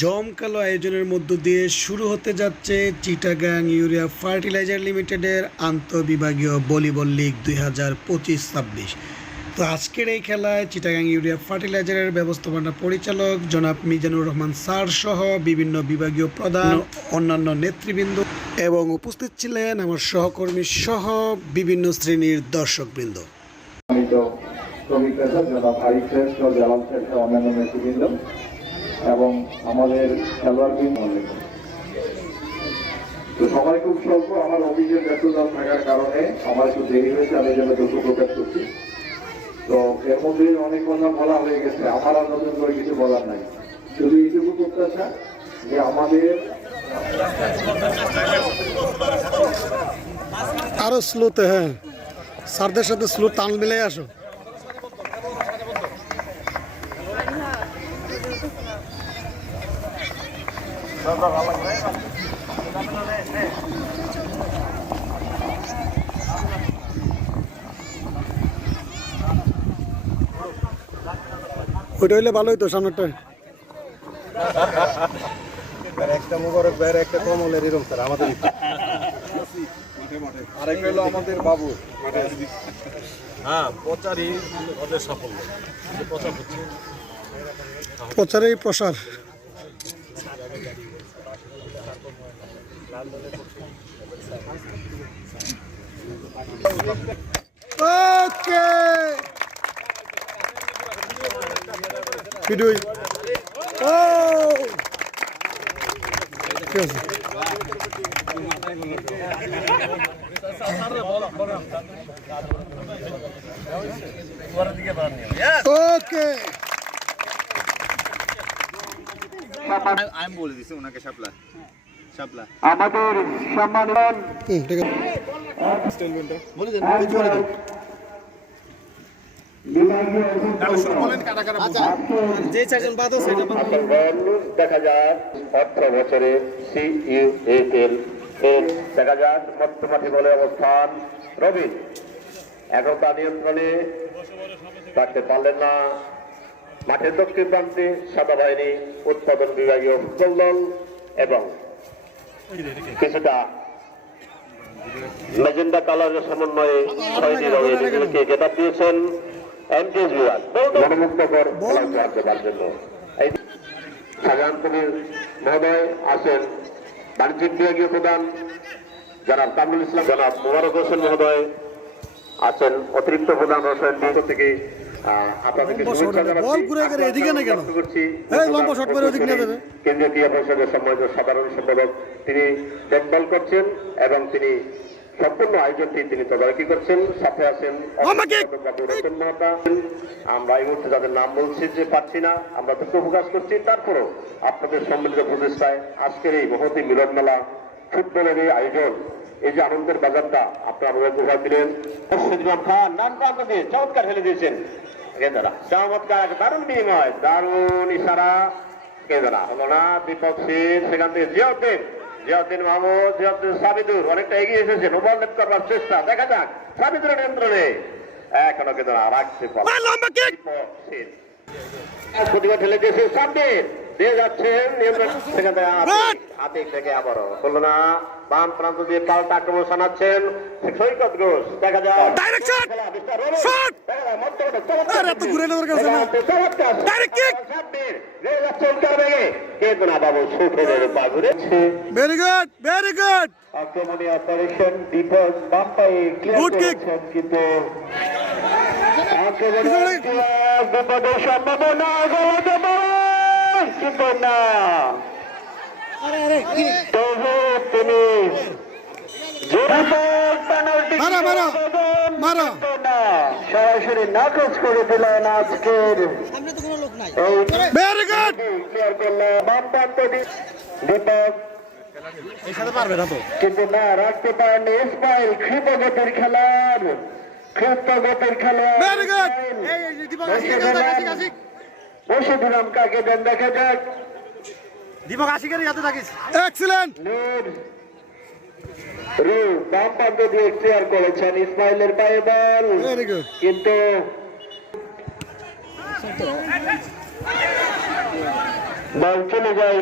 জমকালো আয়োজনের মধ্য দিয়ে শুরু হতে যাচ্ছে চিটাগাং ইউরিয়া ফার্টিলাইজার লিমিটেডের আন্তঃবিভাগীয় ভলিবল লিগ 2025-26। তো আজকের এই খেলায় চিটাগাং ইউরিয়া ফার্টিলাইজারের ব্যবস্থাপনা পরিচালক জনাব মিজানুর রহমান স্যার সহ বিভিন্ন বিভাগীয় প্রধান অন্যান্য নেতৃবৃন্দ এবং উপস্থিত ছিলেন আমার সহকর্মী সহ বিভিন্ন শ্রেণীর দর্শকবৃন্দ। এবং আমাদের খেলোয়াড়বৃন্দ তো সবাই খুব স্বল্প। আমার অভিযোগ ব্যস্ততা থাকার কারণে আমার একটু দেরি হয়েছে, আমি যেন দুঃখ প্রকাশ করছি। তো এর মধ্যে অনেক কথা বলা হয়ে গেছে, আমার আর নতুন করে কিছু বলার নাই। শুধু এইটুকু প্রত্যাশা যে আমাদের আরো স্লোতে, হ্যাঁ স্যারদের সাথে স্লো তাল মিলাই আসো। ওইটা হইলে ভালো হইতো সামনেরটা। একটা মুবারক ভাইয়ের একটা কমলের এরকম স্যার আমাদের আরেকটা হলো আমাদের বাবু। হ্যাঁ, প্রচারই ওদের সাফল্য, প্রচার হচ্ছে, প্রচারেই প্রসার। ওকে ভিডিও ও ঠিক আছে। ওকে আমি বলে দিছি ওনাকে শাপলা শাপলা আমাদের সম্মানিত ঠিক আছে বলে দেন যে চারজন বাদ আছে দেখা যাক অর্থ বছরে CUAL দেখা যাক মধ্যমাঠে বলে অবস্থান রবিন এগারোটা নিয়ন্ত্রণে রাখতে পারলেন না। মাঠের দক্ষিণ প্রান্তে সাদা বাহিনী উৎপাদন বিভাগীয় ফুটবল দল এবং কিছুটা ম্যাজেন্ডা কালারের সমন্বয়ে 6টি রঙের এগুলোকে গেটআপ দিয়েছেন এমটিএস বিভাগ মনোমুগ্ধকর খেলার জন্য। এই শাহজাহান কবির মহোদয় আছেন বাণিজ্যিক বিভাগীয় প্রধান জনাব কামরুল ইসলাম, জনাব মোবারক হোসেন মহোদয় আছেন অতিরিক্ত প্রধান রসায়ন বিভাগ থেকে। আপনাদেরকে শুভেচ্ছা জানাচ্ছি। কেন্দ্রীয় ক্রীড়া পরিষদের সম্মানিত সাধারণ সম্পাদক তিনি দেখভাল করছেন এবং তিনি সম্পূর্ণ আয়োজনটি তিনি তদারকি করছেন। সাথে আছেন রতন মহাতা। আমরা এই মুহূর্তে যাদের নাম বলছি যে পাচ্ছি না, আমরা দুঃখ প্রকাশ করছি। তারপরও আপনাদের সম্মিলিত প্রচেষ্টায় আজকের এই মহতী মিলন মেলা ফুটবলের এই আয়োজন, এই যে আনন্দের বাজারটা আপনারা উপহার দিলেন। মুর্শিদুল খান নাম প্রান্ত দিয়ে চমৎকার ফেলে দিয়েছেন। চমৎকার দারুণ বিনিময়, দারুণ ইশারা কেদারা হলো না বিপক্ষের। সেখান থেকে জিয়াউদ্দিন মাহমুদ, জিয়াউদ্দিন সাবিদুর অনেকটা এগিয়ে এসেছেন, ওভার নেট করবার চেষ্টা। দেখা যাক সাবিদুরের নিয়ন্ত্রণে এখনো কেদারা রাখতে পারে। প্রতিভা ঠেলে দিয়েছে সাবির, দিয়ে যাচ্ছেন নিয়ন্ত্রণ। সেখান থেকে আতিক থেকে আবারও হলো না বাম প্রান্ত দিয়ে পাল্টা আক্রমণ শানাচ্ছেন সৈকত ঘোষ। দেখা যায় আক্রমণী অপারেশন বিপদ বাম পায়ে ক্লিয়ার করেছেন, কিন্তু বিপদের সম্ভাবনা কিন্তু না তিনি সরাসরি নাকচ করে দিলেন আজকের বাম প্রান্ত দীপক, কিন্তু না রাখতে পারেননি ইসমাইল। ক্ষিপ্রগতির খেলার বসুদিরাম কাকে দেন দেখা যাক। দীপক আশিকের হাতে থাকিস। এক্সিলেন্ট বাম প্রান্ত দিয়ে ক্লিয়ার করেছেন ইসমাইলের পায়ে বল, কিন্তু বল চলে যায়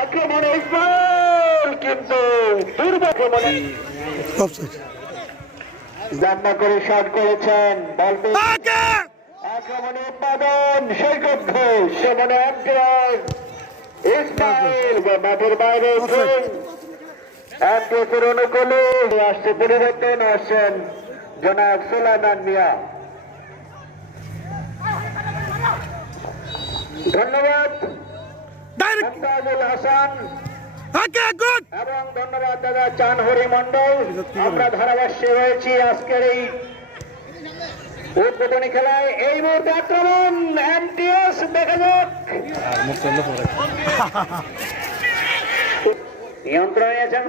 আক্রমণে ইকবাল, কিন্তু দুর্ভাগ্যমনে অফসাইড। জাম্মা করে শট করেছেন। বল আক্রমণে উৎপাদন সৈকত ঘোষ, সেখানে ইসমাইল মাঠের বাইরে এর অনুকূলে আসছে পরিবর্তন, আসছেন জনাব সুলাইমান মিয়া। ধন্যবাদ মুমতাজুল হাসান এবং ধন্যবাদ দাদা চানহরি মন্ডল। আমরা ধারাভাষ্যে রয়েছি আজকের এই উদ্বোধনী খেলায়। এই মুহূর্তে আক্রমণ এমটিএস, দেখা যাক নিয়ন্ত্রণে আছেন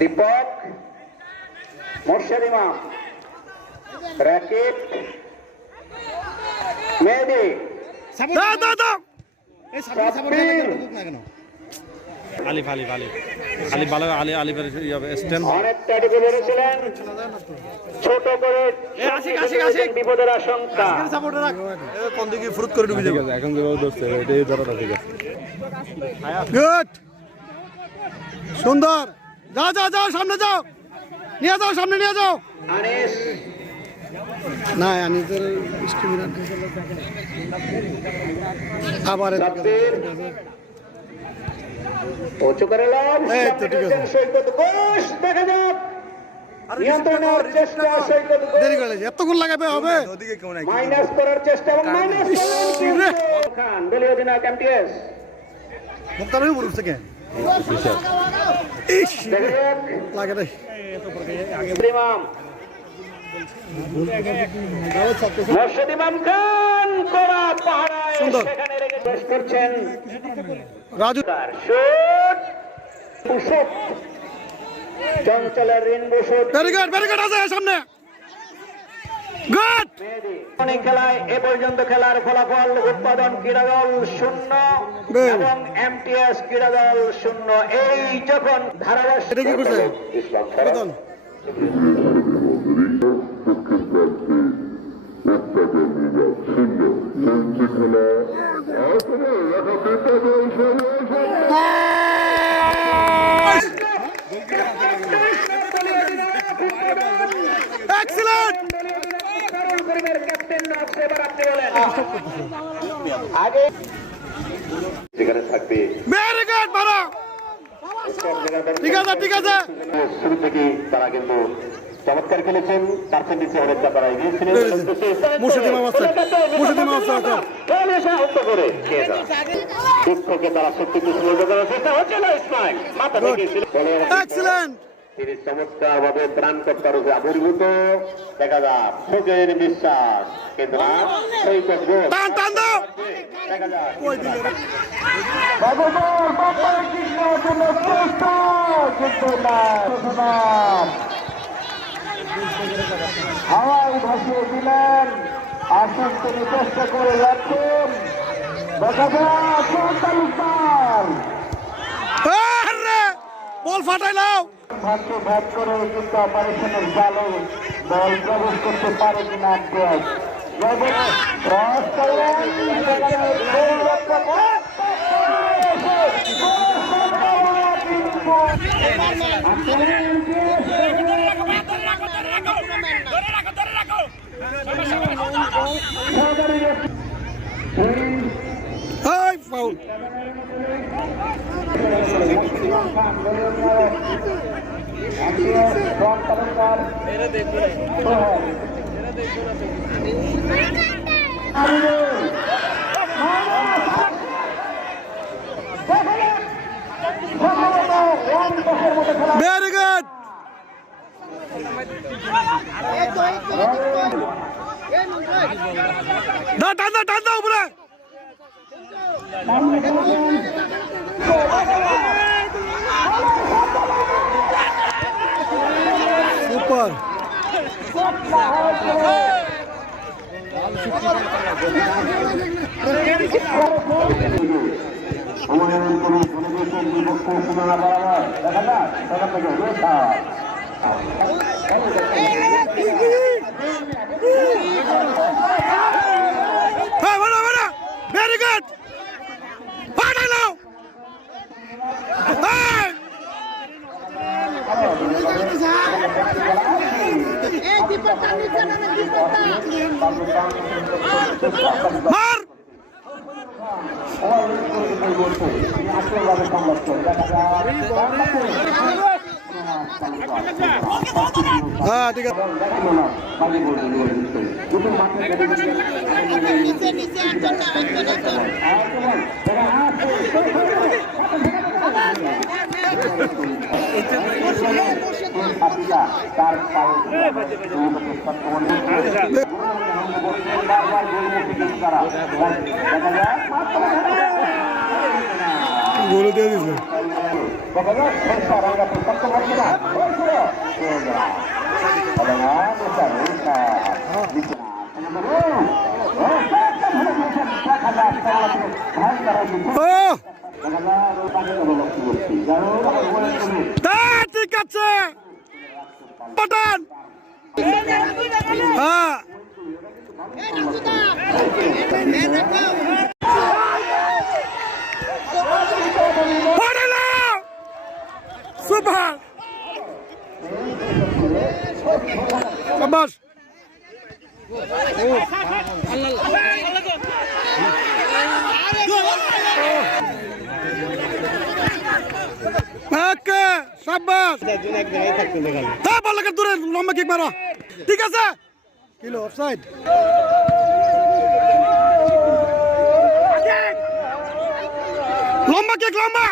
দীপক মোর্শেদ ইমাম, রাকিব মেহেদি, আলিফ আলিফ আলিফ আলিফ ভালো আলিফের স্ট্যান্ড অনেকটা ঢুকে বেড়েছিলেন, ছোট করে বিপদের আশঙ্কা। কোন দিকে ফুরুত করে ঢুকে যাবে এখন যেভাবে ধরছে এটাই ধরাটা ঠিক আছে। গুড, সুন্দর, যাও যাও যাও, সামনে যাও, নিয়ে যাও, সামনে নিয়ে যাও। আনিস না আনিসের স্টিমিনার আবার সাব্বির উঁচু করে লাভ, এই তো ঠিক আছে। সৈকত ঘোষ, দেখা যাক নিয়ন্ত্রণের চেষ্টা, সৈকত ঘোষ দেরি করে এতক্ষণ লাগাবে হবে। মাইনাস করার চেষ্টা এবং মাইনাস খান দলীয় অধিনায়ক এমটিএস। মুক্তারই বলুন থেকে দেখা যাক লাগে রে ইমাম মোর্শেদ ইমাম খান করা পাহারায় সুন্দর। সেখানে রেখে শেষ করছেন রাজু। তার শুট বুশুট, চঞ্চলের ঋণ বুশুট ভেরি গুড আছে সামনে। গুড, অনেক খেলায় এ পর্যন্ত খেলার ফলাফল উৎপাদন ক্রীড়া দল 0 বেশ। এবং এমটিএস ক্রীড়া দল 0। এই যখন ধারাভাষ্য এটা কি করছে? ইসলাম ফরাদ বেতন। এক্সিলেন্ট, আগে যেখানে থাকবে ভেরি গুড, মারো, ঠিক আছে ঠিক আছে। শুরু থেকে তারা কিন্তু চমৎকার খেলেছেন, পার্সেন্টেজে অনেকটা তারা এগিয়ে ছিলেন। মুর্শিদ ইমাম আছে, মুর্শিদ ইমাম আছে। দুঃখকে তারা সত্যি সুযোগ করার চেষ্টা হচ্ছে না। ইসমাইল মাথা থেকে এক্সিলেন্ট, তিনি চমৎকার ভাবে ত্রাণকর্তার উপরে আবির্ভূত, দেখা যাক সুখের বিশ্বাস, কিন্তু না সৈকত ঘোষ। টান টান দাও। দেখা যাক ওই দিকে হাওয়াই ভাসিয়ে দিলেন, আসুন তিনি চেষ্টা করে যাচ্ছেন। দেখা যাক আরে বল ফাটাইলাও। ভাগ্য ভ্যাট করে কিন্তু অপারেশনের জালে বল প্রবেশ করতে পারে কিনা আম্পায়ার। ক্রস করলেন, হাই ফাউল। ভেরি গুড, টান দাও উপরে। সুপার, ভেরি গুড পাঠালো মার হ্যাঁ ঠিক আছে নিচে নিচে একজন না একজন গোল দিয়ে দিছে ঠিক আছে পটান হ্যাঁ সুপার শাবাশ ওকে শাবাশ হ্যাঁ বল লাগা দূরে লম্বা কিক মারো ঠিক আছে কিলো অফসাইড লম্বা কিক লম্বা